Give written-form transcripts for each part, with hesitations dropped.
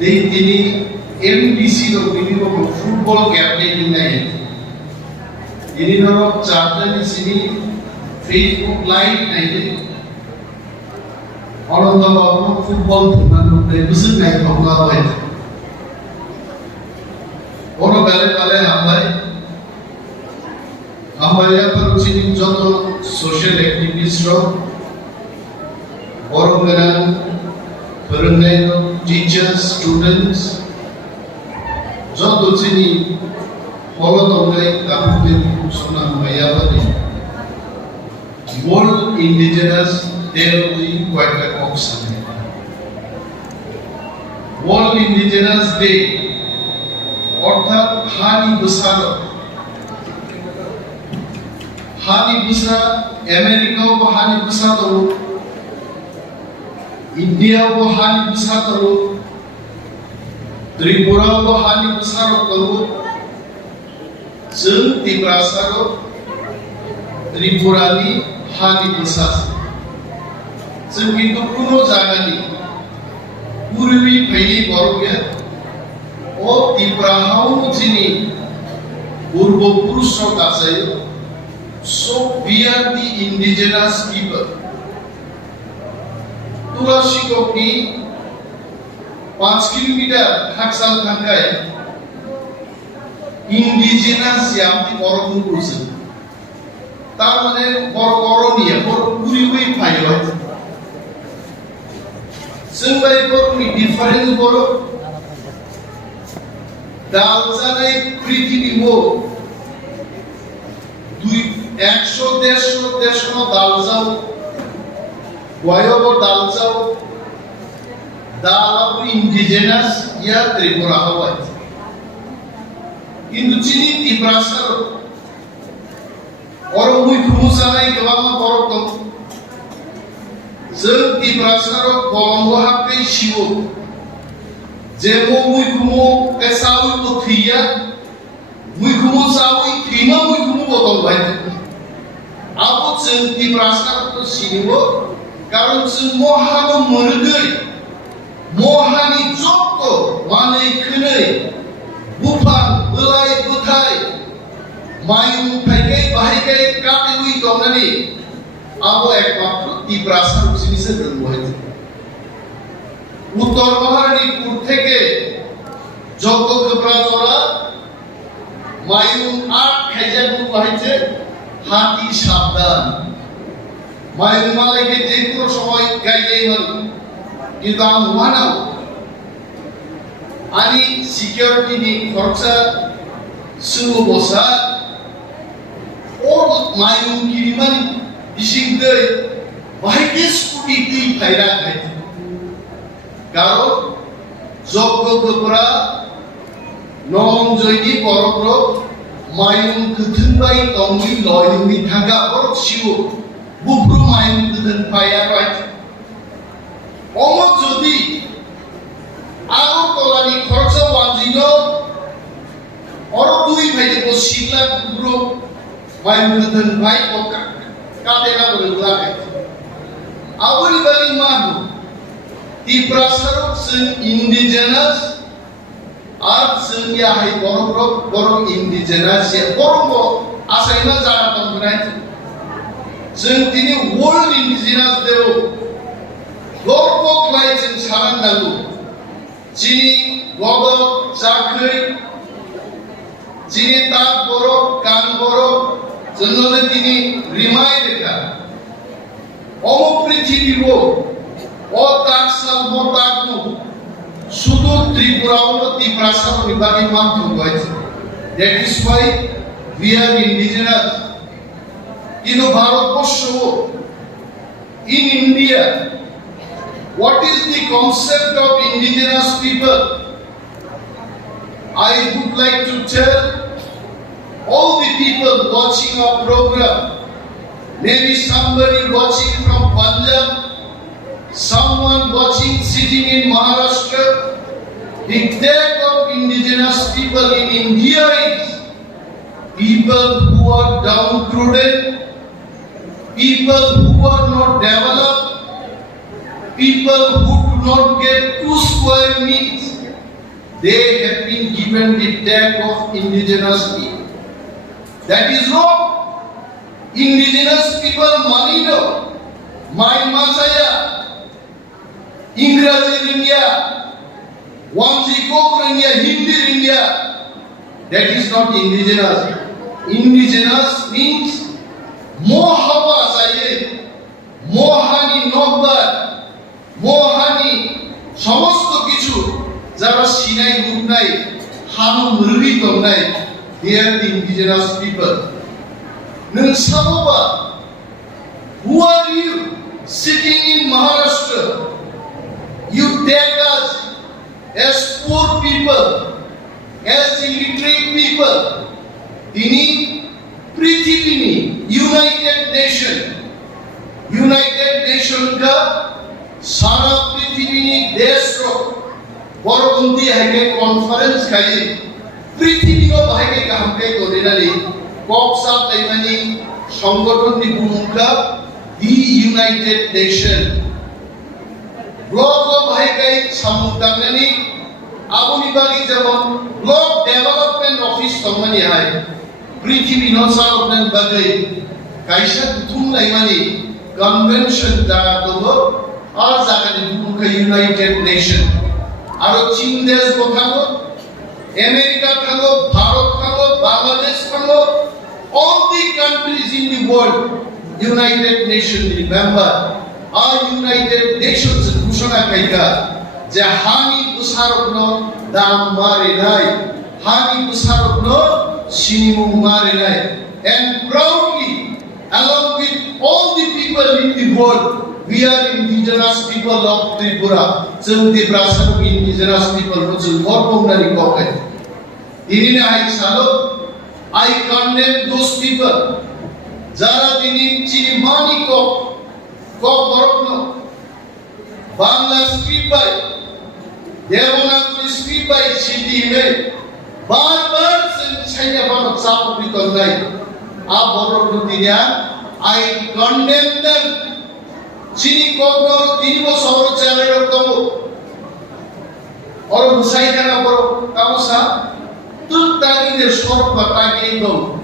তিনি এমডিসি র বিভিন্ন ফুটবল ক্যাম্পেইন নাই ini norok charter di sini Facebook live naik orang tua bapak football teman dari besar naik pokok apa itu orang balik hambai ya per sini jodoh social activities ro orang dengan perenai teachers students jodoh sini follow tongai kampung Sunang Mayabadi, World Indigenous Day quite a auction. World Indigenous Day, অর্থাৎ Hani Bwsarokni. Hani Bwsarokni, America ও Hani Bwsarokni, India ও Hani Bwsarokni, Tripura ও Hani Bwsarokni. जों तिब्रासारो त्रिपुरानि हानि बसारokni जों किन्तु कुनो जागानि पुरबि फैनि बरगया ओ तिब्राहाव जिनि पूर्व पुरुष गासायो so we are the indigenous people तुलासिकनि 5 किलोमीटर हाकसाल थांगाय indigenous yang di orang kurus, tamannya orang ni, orang kuriwi payah. Sembai orang ni different orang, dalsa ni priti bibo, 100 no dalsa, guayo dalsa, dalam indigenous ya Tripura Hawaii. কিন্তু চিনি তিব্রাসার orang muy kumusanai kelama borok जों तिब्रासार गलंगो हाबे शिवो जेमो muy kumu kesawi to thiya muy kumu sawi thima muy kumu botol bai abo जों तिब्रासार to sinibo karon जों mohano murgei mohani jokko manai khunei bupan belai butai main pakai bahagai kategori domani abo ekmatro tibrasar usini se berbuat uttor maharipur থেকে যোগ্য কবরাজরা মায়ুম 8 খাইজা বাহিছে হাতি সাবধান মায়ুম মালাকে যে কোনো সময় গাইলেই হল কিন্তু আম মানাও Ani security ni khorcha suhu bosa or mayung kiriman bising dei bahike scooty ti phaira khai karo joggo gopra non joini porokro mayung kuthun bai tongui loyumi thanga or siu bupru mayung kuthun phaya right omo jodi Aku kolani khorcha wanjino oro dui bhai ko sigla guru mai muthan bhai ko kadena bolula kai awul bali mahu tibrasarok sun indigenous art sun ya hai borok indigenous ya borok asaina jana tongnai sun tini world indigenous deo gorbo klai sun saran nalu Jini godok sakri, jini tak borok, kan borok, jenole tini rimai deka. Omo prithibibo, o tak salmo takmu, sudu Tripura ono tibrasa vibagi mampu guys. That is why we are indigenous. Ino Bharatbosho, in India. What is the concept of indigenous people? I would like to tell all the people watching our program, maybe somebody watching from Punjab, someone watching sitting in Maharashtra, the death of indigenous people in India is people who are downtrodden, people who are not developed, people who do not get 2 square meals they have been given the tag of indigenous people. That is wrong. Indigenous people mani no, my masaya, English India, Wanzi Kok India, Hindi India. That is not indigenous. Indigenous means Mohawa Saye, Mohani Nobbar, Mohani সমস্ত কিছু যারা Sinai Mumbai হানু মুরবি দংনাই they are the indigenous people. Nung saboba, who are you sitting in Maharashtra? You take us as poor people, as illiterate people. Tini Prithivini, United Nation ka सारा पृथ्वी देश रो बरगुंती है conference खाई पृथ्वी रो भाई के काम के कोदिनाली कॉक्सा तैमनी संगठन दी भूमिका दी यूनाइटेड नेशन ग्लोबल भाई के समुदायनी आबुनी बागी जमन ग्लोब डेवलपमेंट ऑफिस तमनी है पृथ्वी नो सारोपन बागी काइसा तुम लाइमानी कन्वेंशन दागा तो और जागानि बुमुखा यूनाइटेड नेशन आरो चीन देश को थांगो अमेरिका थांगो भारत थांगो बांग्लादेश थांगो all the countries in the world United Nations member are United Nations घोषणा कइगा जे हानि बुसारकनो दाम मारे नाय हानि बुसारकनो सिनिमु मारे नाय and proudly along with all the people in the world we are indigenous people of Tripura. Jeng di Bwsarokni indigenous people jeng gorpong dari kokai. Ini I Salo, I condemn those people. Jara dini chini mani kok borokno. Bangla street by, Devanagari street by city me. Bar senya banok sapu bitondai. A borokno dinya, I condemn them. Chini Kogno, Tino Soro Channel Tomo or Musaikana Boro Kamusa, two tagging the short Pataki Dom.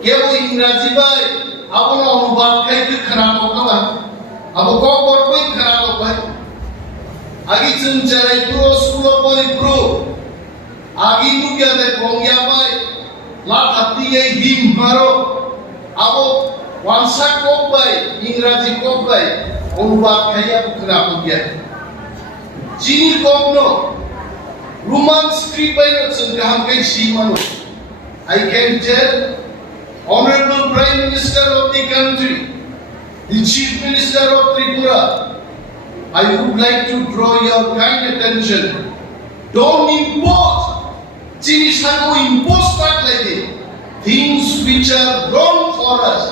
Kevo in Rajibai, Abono Bakai Kanaka, Aboko Borby Kanaka, Agitun Charai Pro, School of Body Pro, Agimuka the Kongabai, Latati Him Maro, Abo. Wansa kobai, Ingraji kobai, অনুবাদ খাইয়া পুকরা পুকিয়া চিনি কমনো Roman script বাইনো সংগ্রাম কে সীমানো I can tell Honorable Prime Minister of the country, the Chief Minister of Tripura, I would like to draw your kind attention. Don't impose, chini sago impose tak lagi things which are wrong for us.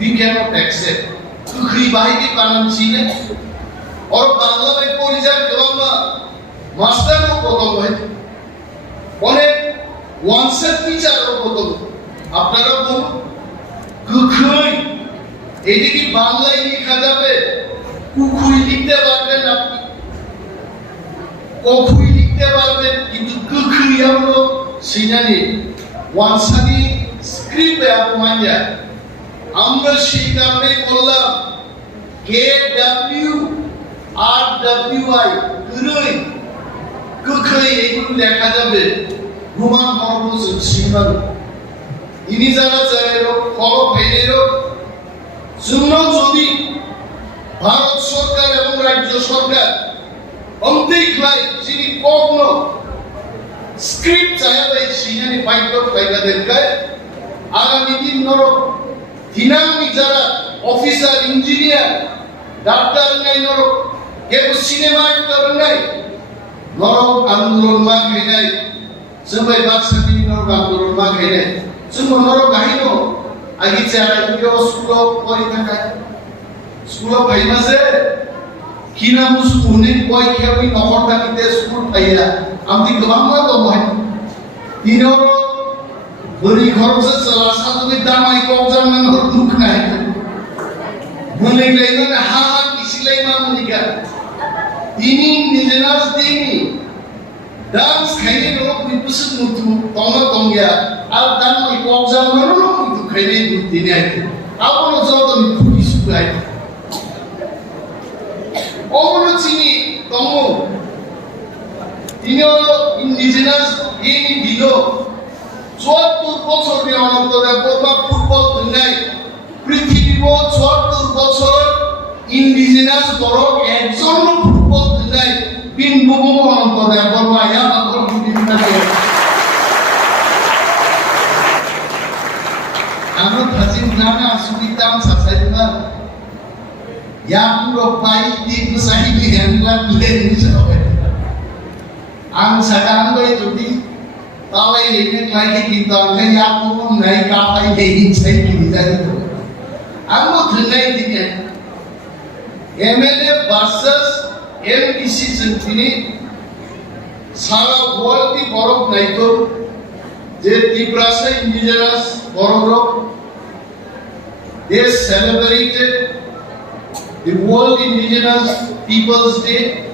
We cannot accept. Kukri bahi ki panam chine, और बांग्ला में पोलिजा केवल master रो कोतम है, उन्हें वांसर teacher रो कोतम, अपना रो बोल, कुकुई, ऐसे की बांग्ला ही खाजा पे, कुकुई लिखते बारे ना, कुकुई लिखते बारे किंतु कुकुई हम लोग सिनानी, वांसरी स्क्रिप्ट है आप मानिया, আমরা সেই কারণে বললাম KW RWI কুরুই কুখই এগুলো লেখা যাবে রোমান হরফ সিম্বল ইনি যারা যারা ফলো ফেলেরো জন্য যদি ভারত সরকার এবং রাজ্য সরকার অন্তিক্লাই যিনি কোন স্ক্রিপ্ট চাইবে সিনানি পাইতো ফাইদাদেরকে আগামী দিন নরক Dinami jara officer engineer doctor nai noro kebo cinema actor nai noro andolon ma khainai sabai Bwsarokni noro andolon ma khainai sumo noro kahino agi chara yo school pori thakai school bhaima se kina mus unin boy khebi nohor takite school phaia amti gobang ma to boy dinoro beri khorsa chala satu ke damai kobjan nan huruk nai mulai lain ha kisi lain ma menikah ini indigenous dini dance khaini ro kui pusuk mutu tonga tongya al dan mai kobjam ro ro mutu khaini mutu ni ai apono joto ni phuki sukai omono chini tongo ini holo indigenous ini dilo 74 বছর ni অনন্তরে পূর্বা football দুনিয়ায় পৃথিবী 74 বছর indigenous বড় একজন football দুনিয়ায় বিন্দুবম অনন্তরে বড় ইয়া বড় বিন্দুতে আমরা থাসিন নামে আসুবিতাম সাসাইবা ইয়া পুরো পাই দি গুসাই দি হ্যান্ডলা লেন যাবে ang sekarang ko itu talay ini lagi kita kaya aku naik kapal ini saya kita itu aku tunai dia MLA versus MPC ini Salo world di borok naik tu jadi Tibrasa indigenous borok they celebrated the World Indigenous Peoples Day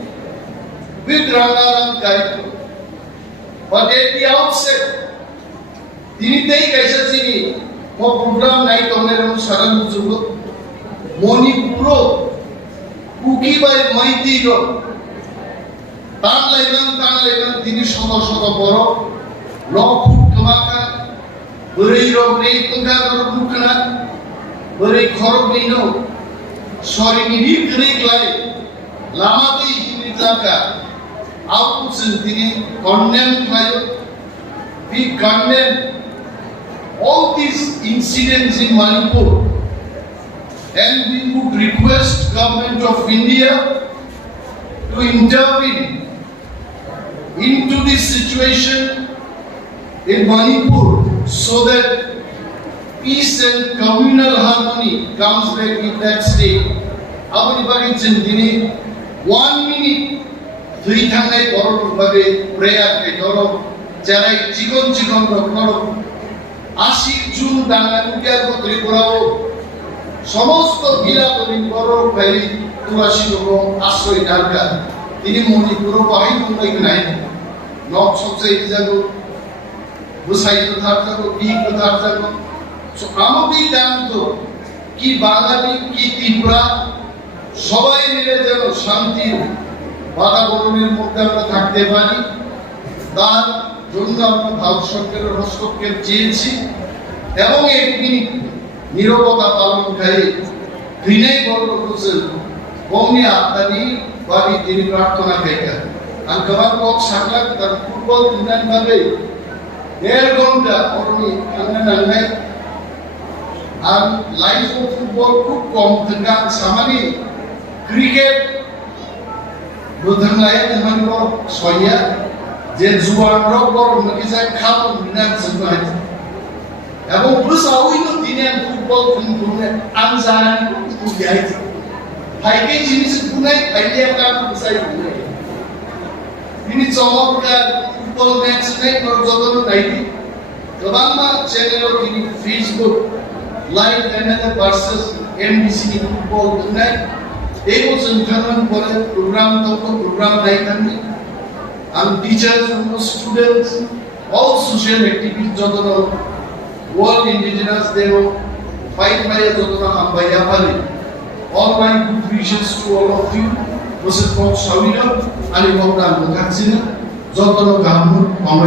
with Rangarang Kaitu. But at the outset, Dinitei Kaisasini, mo program night on their own Saran Zugo, Monipuro, Kuki by Mighty Go, Tanlevan, Dinishono Shotoporo, Rock Kamaka, Buri of Rekunga Rukana, Buri Korobino, sorry, Greek life, Lamati Hinitaka. Outputs in condemn trial. We condemn all these incidents in Manipur, and we would request government of India to intervene into this situation in Manipur so that peace and communal harmony comes back in that state. Abani bagi cintini 1 minute. দুই থাঙ্গাই বড়ভাবে prayer কে ধরো যারা জীবন রক্ষণ 80 June দাঙ্গানুকিয়ার মধ্যে করাও সমস্ত বিরাটরি বড় ভাই তুলাসী লোক আশ্রয় দরকার তিনি মণিপুর বাহিনী মুম্বাই নাই নক সবচেয়ে যাবো বুসাই কথার যাবো কি কথার যাবো আমাকে জানতো কি বাঙালি কি ত্রিপুরা সবাই মিলে যেন শান্তি বাতাবরণের মধ্যে আমরা থাকতে পারি তার জন্য আমরা ভারত সরকারের হস্তক্ষেপ চেয়েছি এবং এক মিনিট নীরবতা পালনকারী বিনয় বড় হোসেন কমনি আত্মানি বাড়ি তিনি প্রার্থনা করেন আর গবার পথ সাকলাক তার ফুটবল উন্নয়ন ভাবে 1.5 ঘন্টা অরণি আন্না নাঙ্গাই আর লাইফ অফ ফুটবল খুব কম থাকা সামানি cricket Budang lain dengan kau soya, jadi jualan rokok, mungkin saya kalah dengan semua itu. Aku berusaha itu dunia football punya anjuran itu dia itu. Hai jenis punai, hai dia kan berusaha punai. Ini cuma football match naik kalau jodoh naik. Kebanyakan channel ini Facebook live another versus MBC football naik. Ego संचालन पर program नहीं करनी, हम teachers, हम students, all social activities जो तो World Indigenous Day हो, fight by जो तो हम भैया पाले, all my good wishes to all of you, मुझे बहुत शामिल हो, आने वाला मुकाबला जो तो काम हम